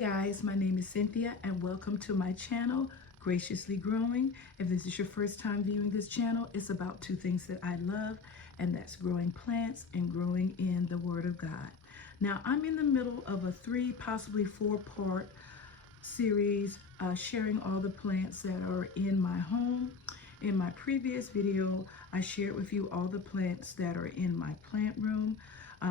guys, my name is Cynthia and welcome to my channel, Graciously Growing. If this is your first time viewing this channel, it's about two things that I love, and that's growing plants and growing in the Word of God. Now, I'm in the middle of a 3, possibly 4-part series sharing all the plants that are in my home. In my previous video, I shared with you all the plants that are in my plant room.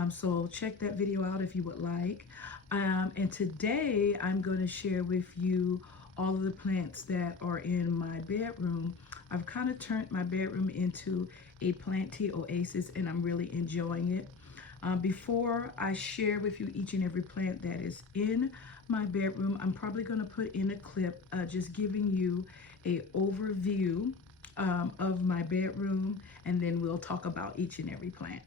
So check that video out if you would like. And today I'm going to share with you all of the plants that are in my bedroom. I've kind of turned my bedroom into a Planty Oasis and I'm really enjoying it. Before I share with you each and every plant that is in my bedroom, I'm probably going to put in a clip just giving you an overview of my bedroom, and then we'll talk about each and every plant.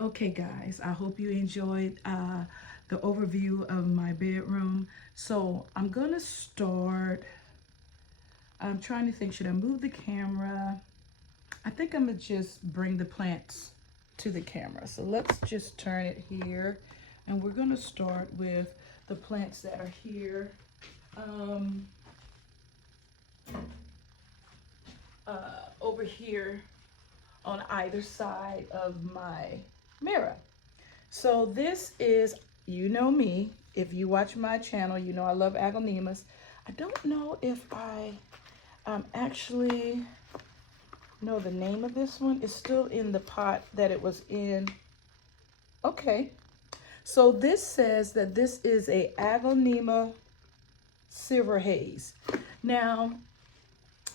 Okay guys, I hope you enjoyed the overview of my bedroom. So I'm gonna start, I'm trying to think, should I move the camera? I think I'm gonna just bring the plants to the camera. So let's just turn it here, and we're gonna start with the plants that are here. Over here on either side of my mirror. So this is, you know me, if you watch my channel, you know I love aglaonemas. I don't know if I actually know the name of this one. It's still in the pot that it was in. Okay, so this says that this is a aglaonema silver haze. Now,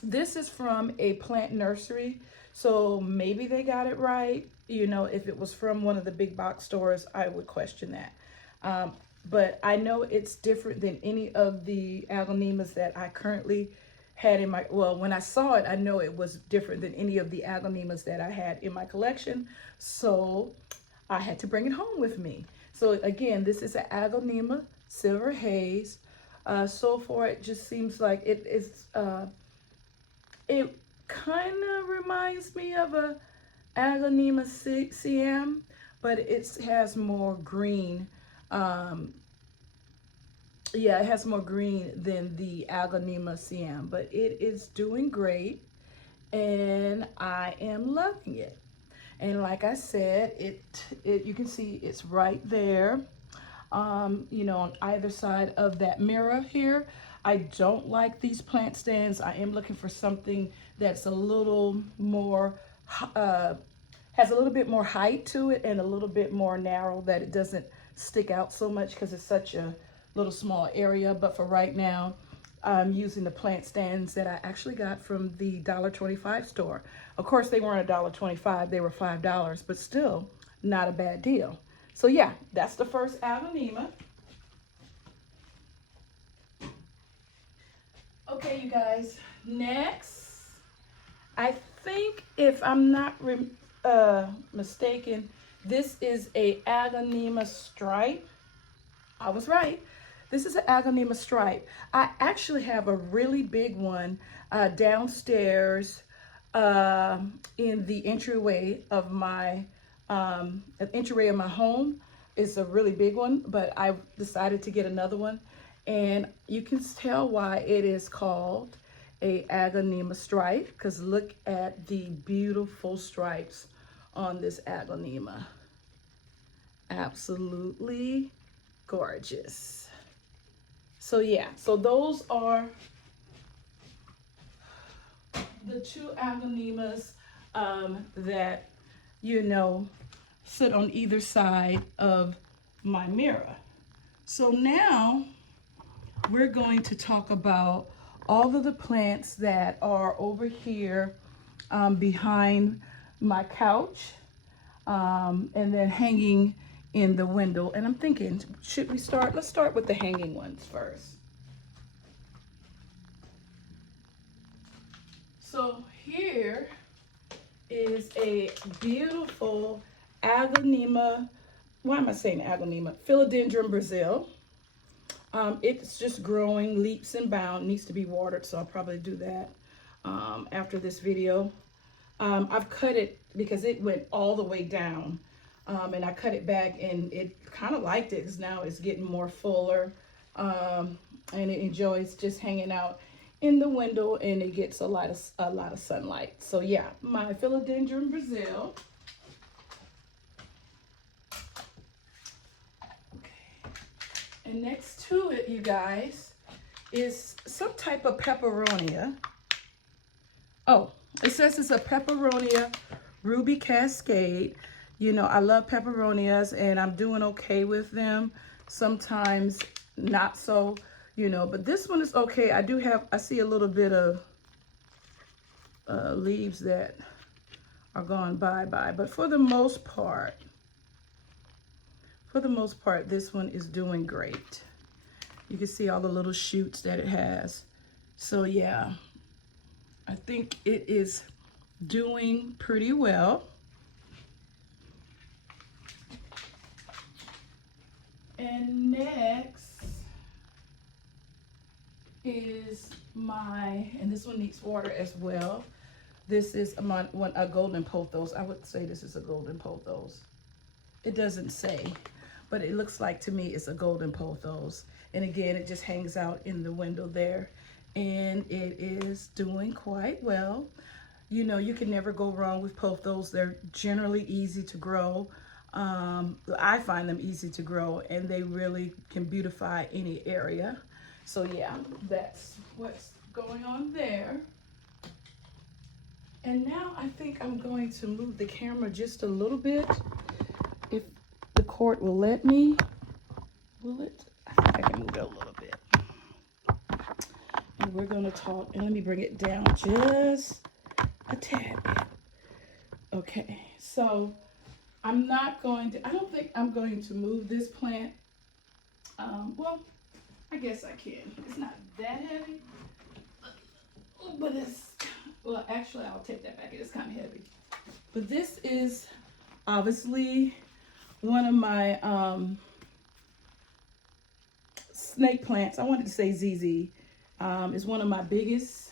this is from a plant nursery, so maybe they got it right. You know, if it was from one of the big box stores, I would question that. But I know it's different than any of the aglaonemas that I currently had in my, well, when I saw it, I know it was different than any of the aglaonemas that I had in my collection. So I had to bring it home with me. So again, this is an aglaonema silver haze. So far, it just seems like it is, it kind of reminds me of a aglaonema CM, but it has more green. Yeah, it has more green than the aglaonema CM, but it is doing great and I am loving it. And like I said, you can see it's right there, you know, on either side of that mirror here. I don't like these plant stands. I am looking for something that's a little more, has a little bit more height to it and a little bit more narrow, that it doesn't stick out so much because it's such a little small area. But for right now, I'm using the plant stands that I actually got from the $1.25 store. Of course, they weren't $1.25, they were $5, but still not a bad deal. So yeah, that's the first aglaonema. Okay, you guys, next, I think if I'm not mistaken, this is a Agonema stripe. I was right. This is an Agonema stripe. I actually have a really big one downstairs in the entryway of my home. It's a really big one, but I decided to get another one, and you can tell why it is called a Agonema stripe, because look at the beautiful stripes on this Agonema. Absolutely gorgeous. So yeah, so those are the two Agonemas that, you know, sit on either side of my mirror. So now we're going to talk about all of the plants that are over here behind my couch and then hanging in the window. And I'm thinking, should we start? Let's start with the hanging ones first. So here is a beautiful Agonema, why am I saying Agonema? Philodendron Brazil. It's just growing leaps and bounds, needs to be watered, so I'll probably do that after this video. I've cut it because it went all the way down, and I cut it back, and it kind of liked it because now it's getting more fuller, and it enjoys just hanging out in the window, and it gets a lot of sunlight. So yeah, my Philodendron Brazil. Okay, and next to it, you guys, is some type of peperonia. Oh, it says it's a peperonia ruby cascade. You know, I love peperonias, and I'm doing okay with them. Sometimes not so, you know, but this one is okay. I see a little bit of leaves that are gone bye-bye, but for the most part, this one is doing great. You can see all the little shoots that it has. So yeah, I think it is doing pretty well. And next is and this one needs water as well. This is a golden pothos. I would say this is a golden pothos. It doesn't say, but it looks like to me it's a golden pothos. And again, it just hangs out in the window there, and it is doing quite well. You know, you can never go wrong with pothos. They're generally easy to grow. I find them easy to grow, and they really can beautify any area. So yeah, that's what's going on there. And now I think I'm going to move the camera just a little bit, if the cord will let me. Will it? I think I can move it a little bit. And we're going to talk, and let me bring it down just a tad bit. Okay, so I don't think I'm going to move this plant. Well, I guess I can. It's not that heavy, but well, actually, I'll take that back. It is kind of heavy. But this is obviously one of my snake plants. I wanted to say ZZ. It's one of my biggest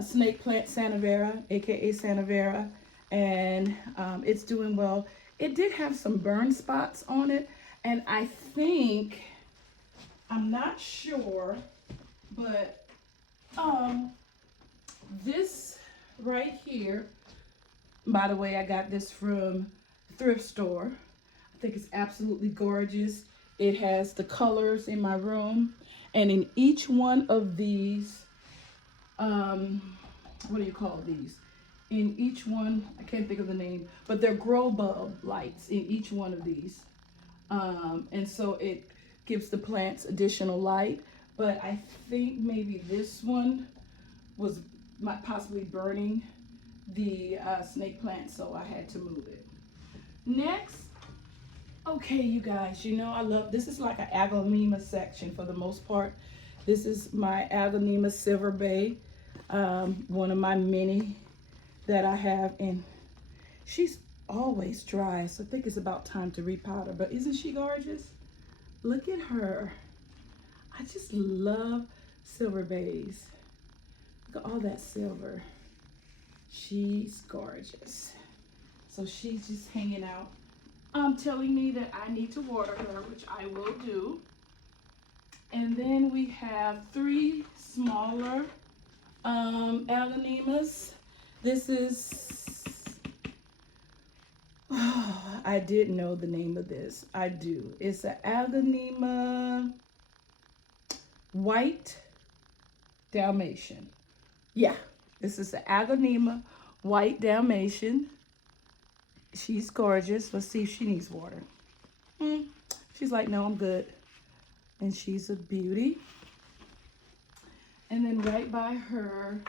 snake plant, Sanavera, aka Sanavera, and it's doing well. It did have some burn spots on it, and I think, I'm not sure, but this right here, by the way, I got this from the thrift store. I think it's absolutely gorgeous. It has the colors in my room, and in each one of these, what do you call these? In each one, I can't think of the name, but they're grow bulb lights in each one of these. And so it gives the plants additional light, but I think maybe this one was possibly burning the snake plant, so I had to move it. Next, okay, you guys, you know I love, this is like an Agonema section for the most part. This is my Agonema Silver Bay, one of my many that I have, and she's always dry, so I think it's about time to repot her. But isn't she gorgeous? Look at her. I just love silver bays. Look at all that silver. She's gorgeous. So she's just hanging out, telling me that I need to water her, which I will do. And then we have 3 smaller Agonemas. This is, oh, I did know the name of this. I do. It's an Agonema White Dalmatian. Yeah, this is an Agonema White Dalmatian. She's gorgeous. Let's see if she needs water. She's like, no, I'm good. And she's a beauty. And then right by her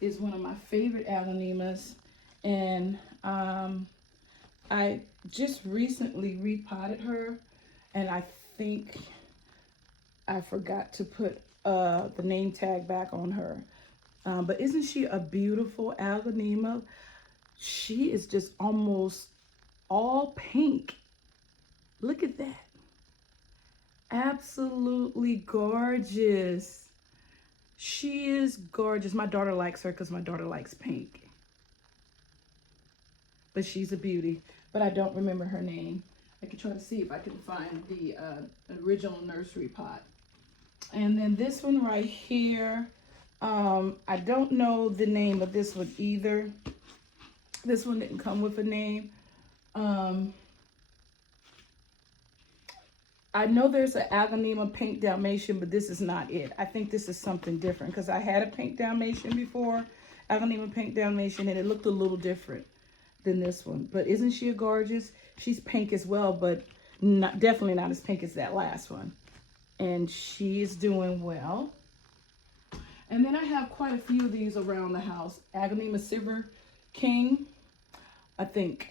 is one of my favorite Agonemas. And I just recently repotted her. And I think I forgot to put the name tag back on her. But isn't she a beautiful Agonema? She is just almost all pink. Look at that. Absolutely gorgeous. She is gorgeous. My daughter likes her because my daughter likes pink. But she's a beauty. But I don't remember her name. I can try to see if I can find the original nursery pot. And then this one right here. I don't know the name of this one either. This one didn't come with a name. I know there's an Agonema Pink Dalmatian, but this is not it. I think this is something different because I had a Pink Dalmatian before, Agonema Pink Dalmatian, and it looked a little different than this one. But isn't she gorgeous? She's pink as well, but definitely not as pink as that last one. And she's doing well. And then I have quite a few of these around the house. Agonema Silver King, I think.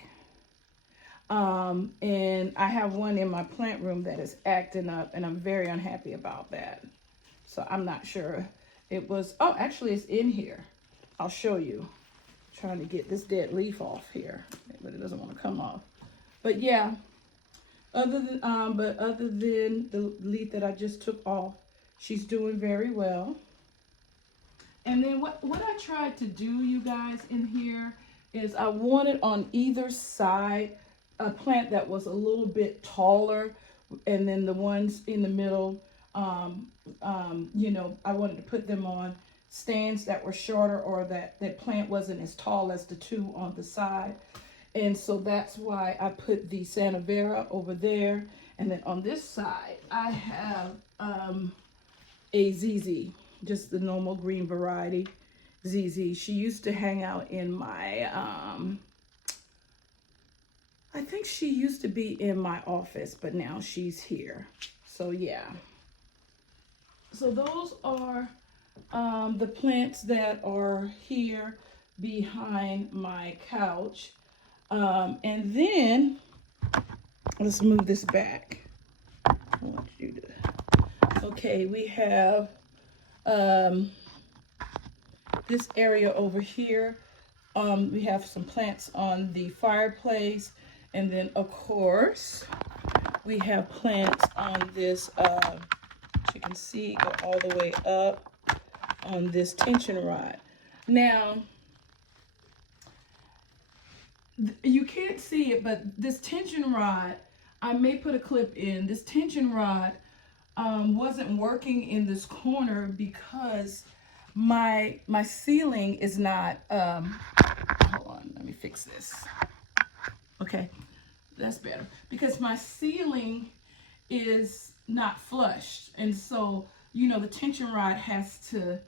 And I have one in my plant room that is acting up, and I'm very unhappy about that. So I'm not sure. It was, oh, actually it's in here. I'll show you. I'm trying to get this dead leaf off here, but it doesn't want to come off. But yeah, other than the leaf that I just took off, she's doing very well. And then what I tried to do, you guys, in here is I wanted on either side a plant that was a little bit taller, and then the ones in the middle, you know, I wanted to put them on stands that were shorter, or that plant wasn't as tall as the 2 on the side. And so that's why I put the Santa Vera over there. And then on this side, I have a ZZ, just the normal green variety ZZ. She used to hang out in my, I think she used to be in my office, but now she's here. So yeah. So those are the plants that are here behind my couch. And then let's move this back. I want you to, okay, we have this area over here. We have some plants on the fireplace. And then, of course, we have plants on this, you can see, go all the way up on this tension rod. Now, you can't see it, but this tension rod, I may put a clip in. This tension rod wasn't working in this corner because my ceiling is not, hold on, let me fix this. Okay, that's better. Because my ceiling is not flushed. And so, you know, the tension rod has to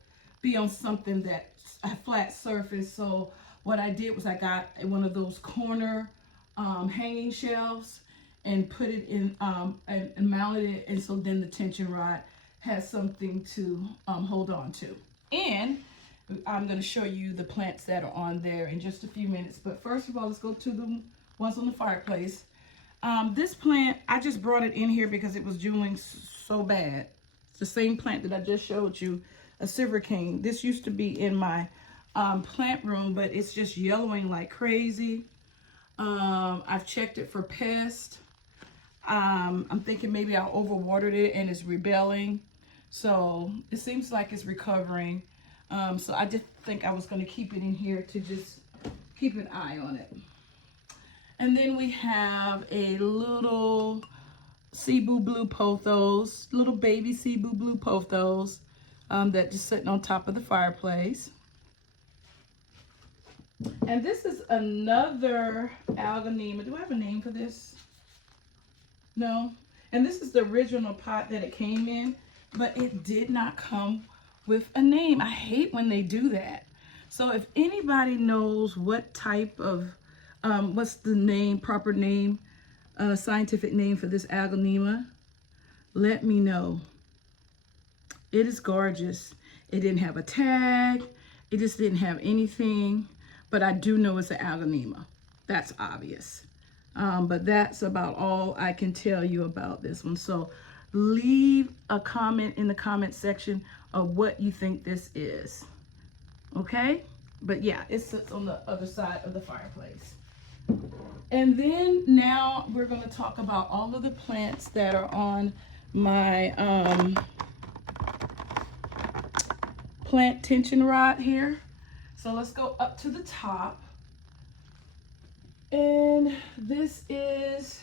be on something that's a flat surface. So what I did was I got one of those corner hanging shelves and put it in and mounted it. And so then the tension rod has something to hold on to. And I'm going to show you the plants that are on there in just a few minutes. But first of all, let's go to the ones on the fireplace. This plant, I just brought it in here because it was doing so bad. the same plant that I just showed you, a Silver King. This used to be in my plant room, but it's just yellowing like crazy. I've checked it for pests. I'm thinking maybe I overwatered it and it's rebelling. So it seems like it's recovering. So I just think I was going to keep it in here to just keep an eye on it. And then we have a little Cebu Blue Pothos, little baby Cebu Blue Pothos that just sitting on top of the fireplace. And this is another algonema. Do I have a name for this? No. And this is the original pot that it came in, but it did not come with a name. I hate when they do that. So if anybody knows what type of, what's the name, proper name, scientific name for this algonema, let me know. It is gorgeous. It didn't have a tag. It just didn't have anything, but I do know it's an algonema. That's obvious. But that's about all I can tell you about this one. So leave a comment in the comment section of what you think this is. Okay? But yeah, it sits on the other side of the fireplace. And then now we're going to talk about all of the plants that are on my plant tension rod here. So let's go up to the top. And this is,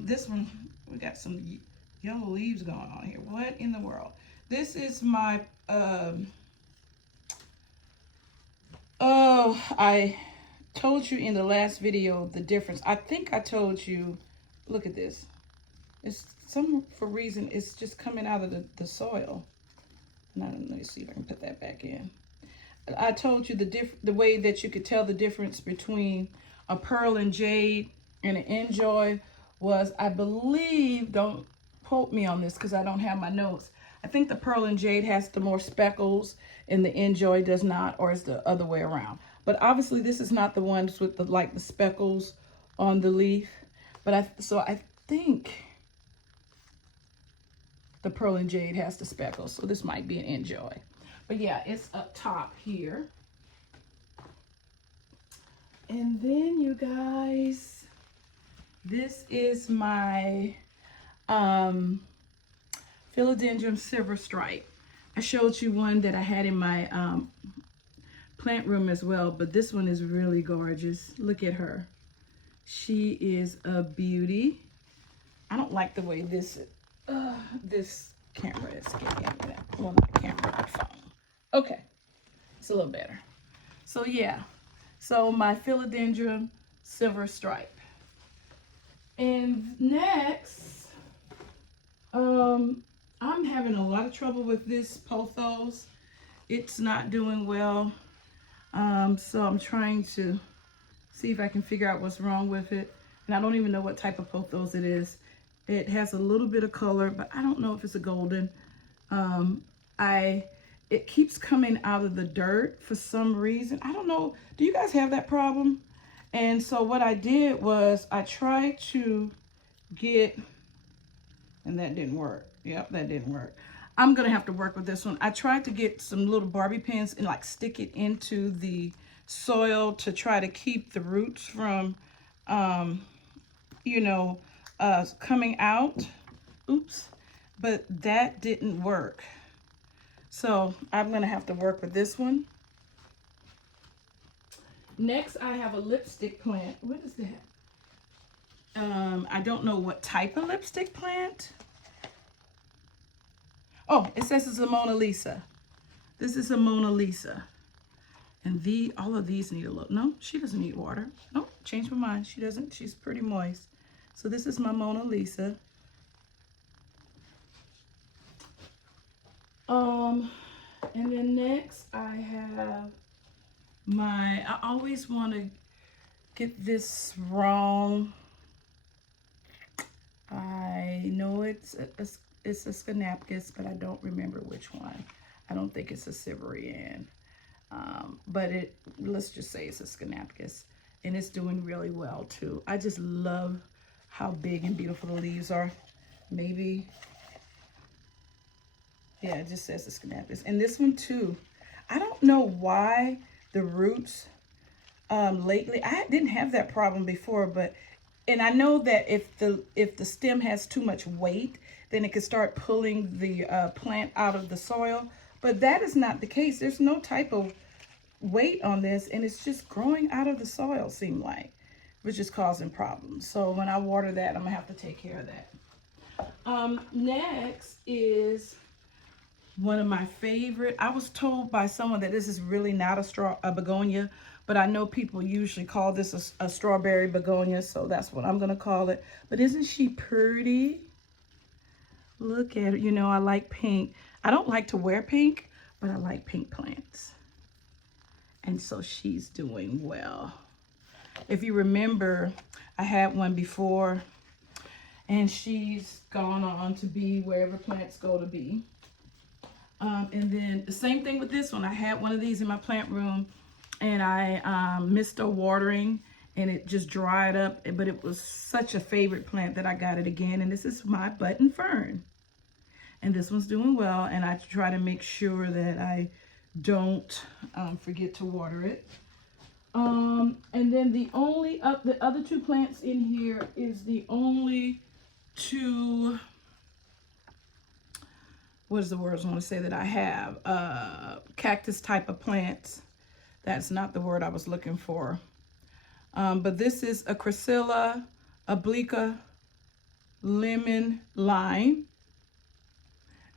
this one, we got some yellow leaves going on here. What in the world? This is my, oh, I told you in the last video the difference. I think I told you, look at this. It's for reason, it's just coming out of the soil. Now, let me see if I can put that back in. I told you the way that you could tell the difference between a pearl and jade and an enjoy was, I believe, don't quote me on this because I don't have my notes. I think the pearl and jade has the more speckles and the enjoy does not, or it's the other way around. But obviously this is not the ones with the the speckles on the leaf. But I think the pearl and jade has the speckles, so this might be an enjoy. But yeah, it's up top here. And then you guys, this is my philodendron silver stripe. I showed you one that I had in my plant room as well, but this one is really gorgeous. Look at her. She is a beauty. I don't like the way this camera is getting. Well, not camera, but phone. Okay, it's a little better. So yeah, so my philodendron silver stripe. And next, I'm having a lot of trouble with this pothos. It's not doing well. So I'm trying to see if I can figure out what's wrong with it. And I don't even know what type of pothos it is. It has a little bit of color, but I don't know if it's a golden. It keeps coming out of the dirt for some reason. I don't know. Do you guys have that problem? And so what I did was I tried to get, and that didn't work. Yep, that didn't work. I'm going to have to work with this one. I tried to get some little Barbie pins and stick it into the soil to try to keep the roots from, coming out. Oops. But that didn't work. So I'm going to have to work with this one. Next, I have a lipstick plant. What is that? I don't know what type of lipstick plant. Oh, it says it's a Mona Lisa. This is a Mona Lisa. And all of these need a little, no, she doesn't need water. No, changed my mind. She doesn't, she's pretty moist. So this is my Mona Lisa. And then next I have I always want to get this wrong. I know it's a Schinapgus, but I don't remember which one. I don't think it's a Siberian. But let's just say it's a Schinapgus, and it's doing really well too. I just love how big and beautiful the leaves are. Maybe Yeah, it just says the Scamappus. And this one too. I don't know why the roots lately, I didn't have that problem before, but and I know that if the stem has too much weight, then it can start pulling the plant out of the soil. But that is not the case. There's no type of weight on this, and it's just growing out of the soil, seem like, which is causing problems. So when I water that, I'm gonna have to take care of that. Next is one of my favorite. I was told by someone that this is really not a begonia, but I know people usually call this a strawberry begonia, so that's what I'm gonna call it. But isn't she pretty? Look at it. You know, I like pink. I don't like to wear pink, but I like pink plants. And so she's doing well. If you remember, I had one before, and she's gone on to be wherever plants go to be. And then the same thing with this one. I had one of these in my plant room, and I missed a watering, and it just dried up. But it was such a favorite plant that I got it again. And this is my button fern. And this one's doing well, and I try to make sure that I don't forget to water it. And then the other two plants in here is the only two, what is the word I want to say that I have? Cactus type of plants. That's not the word I was looking for. But this is a Chrysilla obliqua lemon lime.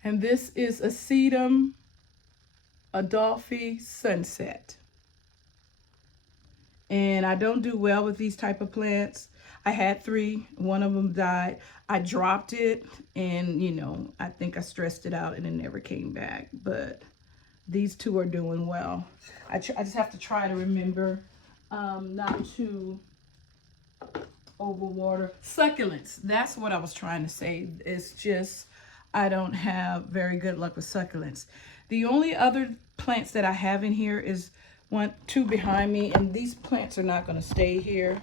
And this is a Sedum Adolphi sunset. And I don't do well with these type of plants. I had 3, one of them died. I dropped it, and you know, I think I stressed it out and it never came back. But these 2 are doing well. I just have to try to remember not to overwater. Succulents, that's what I was trying to say. It's just, I don't have very good luck with succulents. The only other plants that I have in here is 2 behind me, and these plants are not going to stay here,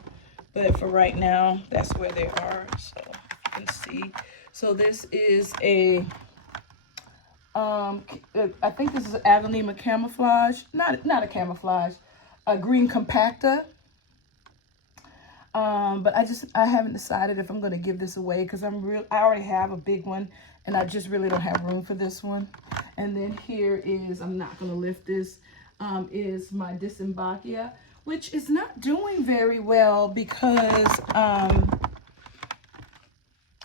but for right now, that's where they are. So you can see. So this is a, I think this is an Agonema camouflage, not a camouflage, a green compacta. But I haven't decided if I'm going to give this away, because I already have a big one, and I just really don't have room for this one. And then here is, I'm not going to lift this, is my Disembokia, which is not doing very well because, I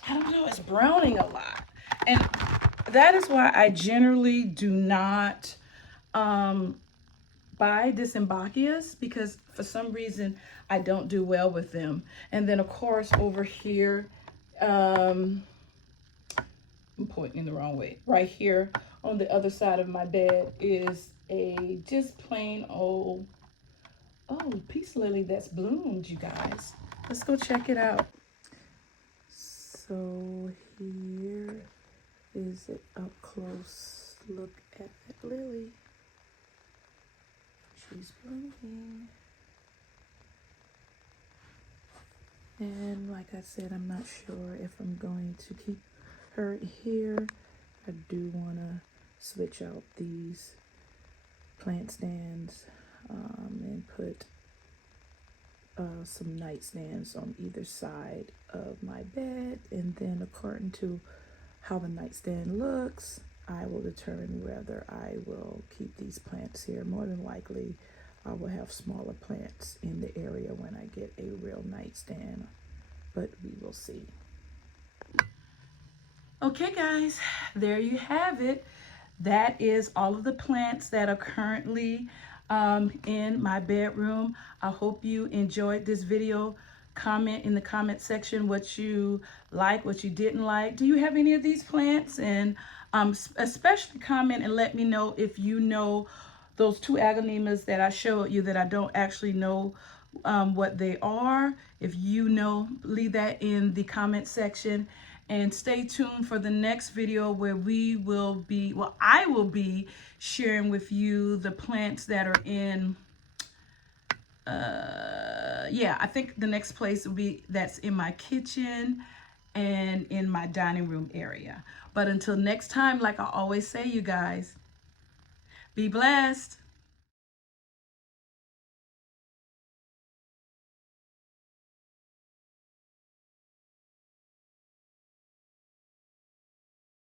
don't know, it's browning a lot. And that is why I generally do not buy Disembokias, because for some reason I don't do well with them. And then of course over here, I'm pointing in the wrong way. Right here on the other side of my bed is a just plain old, peace lily that's bloomed, you guys. Let's go check it out. So here is it up close. Look at that lily. She's blooming. And like I said, I'm not sure if I'm going to keep her here. I do want to switch out these plant stands and put some nightstands on either side of my bed. And then according to how the nightstand looks, I will determine whether I will keep these plants here. More than likely, I will have smaller plants in the area when I get a real nightstand, but we will see. Okay guys, there you have it. That is all of the plants that are currently in my bedroom. I hope you enjoyed this video. Comment in the comment section what you like, what you didn't like. Do you have any of these plants? And especially comment and let me know if you know those 2 agonemas that I showed you that I don't actually know what they are. If you know, leave that in the comment section. And stay tuned for the next video where we will be, well, I will be sharing with you the plants that are in, yeah, I think the next place will be that's in my kitchen. and in my dining room area. But until next time, like I always say, you guys, be blessed.